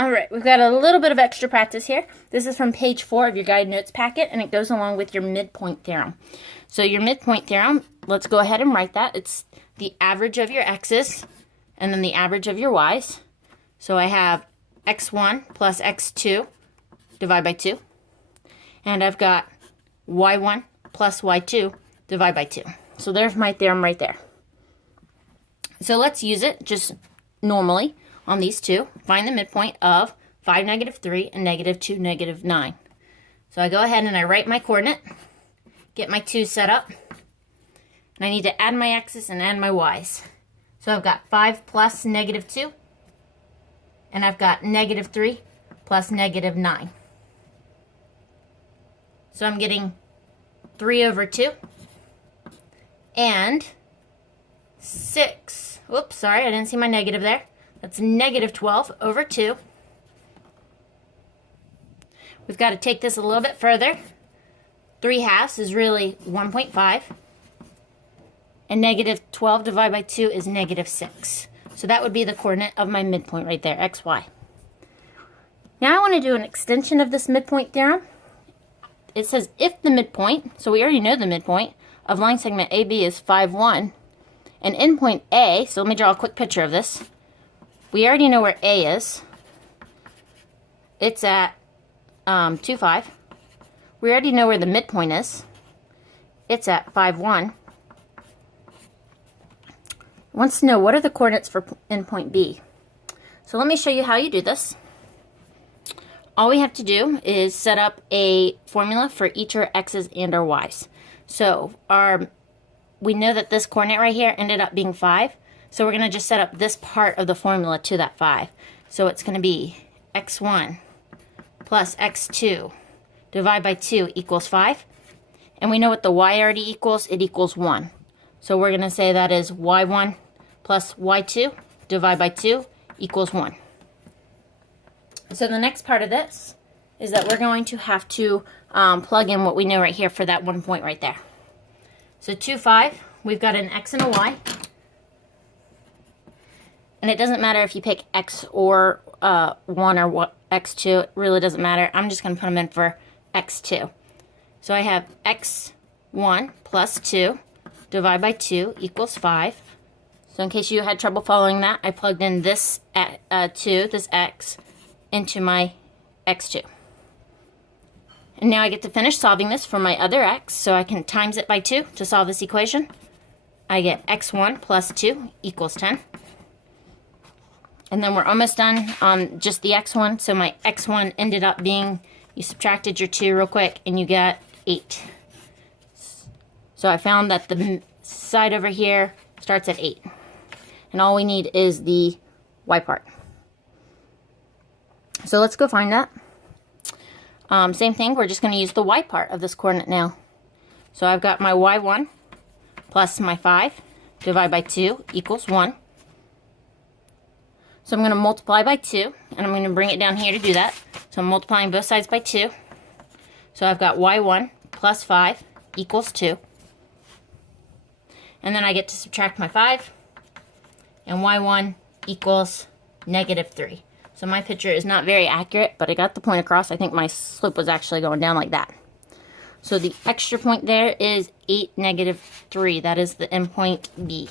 All right, we've got a little bit of extra practice here. This is from page 4 of your guide notes packet, and it goes along with your midpoint theorem. So your midpoint theorem, let's go ahead and write that. It's the average of your x's and then the average of your y's. So I have x1 plus x2 divided by 2. And I've got y1 plus y2 divided by 2. So there's my theorem right there. So let's use it just normally on these two. Find the midpoint of 5, -3, and -2, -9. So I go ahead and I write my coordinate, get my 2 set up, and I need to add my x's and add my y's. So I've got 5 plus -2, and I've got -3 plus -9. So I'm getting 3 over 2 and 6. Whoops, sorry, I didn't see my negative there. That's -12 over 2. We've got to take this a little bit further. 3/2 is really 1.5. And -12 divided by 2 is -6. So that would be the coordinate of my midpoint right there, x, y. Now I want to do an extension of this midpoint theorem. It says if the midpoint, so we already know the midpoint, of line segment AB is 5, 1, and endpoint A, so let me draw a quick picture of this. We already know where A is. It's at 2, 5. We already know where the midpoint is. It's at 5, 1. Wants to know what are the coordinates for endpoint B. So let me show you how you do this. All we have to do is set up a formula for each our x's and our y's. So we know that this coordinate right here ended up being 5. So we're going to just set up this part of the formula to that 5. So it's going to be x1 plus x2 divided by 2 equals 5. And we know what the y already equals. It equals 1. So we're going to say that is y1 plus y2 divided by 2 equals 1. So the next part of this is that we're going to have to plug in what we know right here for that 1 point right there. So 2, 5, we've got an x and a y. And it doesn't matter if you pick x or 1 or x2. It really doesn't matter. I'm just going to put them in for x2. So I have x1 plus 2 divided by 2 equals 5. So in case you had trouble following that, I plugged in this 2, this x, into my x2. And now I get to finish solving this for my other x, so I can times it by 2 to solve this equation. I get x1 plus 2 equals 10. And then we're almost done on just the x1, so my x1 ended up being, you subtracted your 2 real quick, and you got 8. So I found that the side over here starts at 8. And all we need is the y part. So let's go find that. Same thing, we're just going to use the y part of this coordinate now. So I've got my y1 plus my 5 divided by 2 equals 1. So I'm going to multiply by 2, and I'm going to bring it down here to do that. So I'm multiplying both sides by 2. So I've got y1 plus 5 equals 2. And then I get to subtract my 5, and y1 equals -3. So my picture is not very accurate, but I got the point across. I think my slope was actually going down like that. So the extra point there is 8, -3. That is the endpoint B.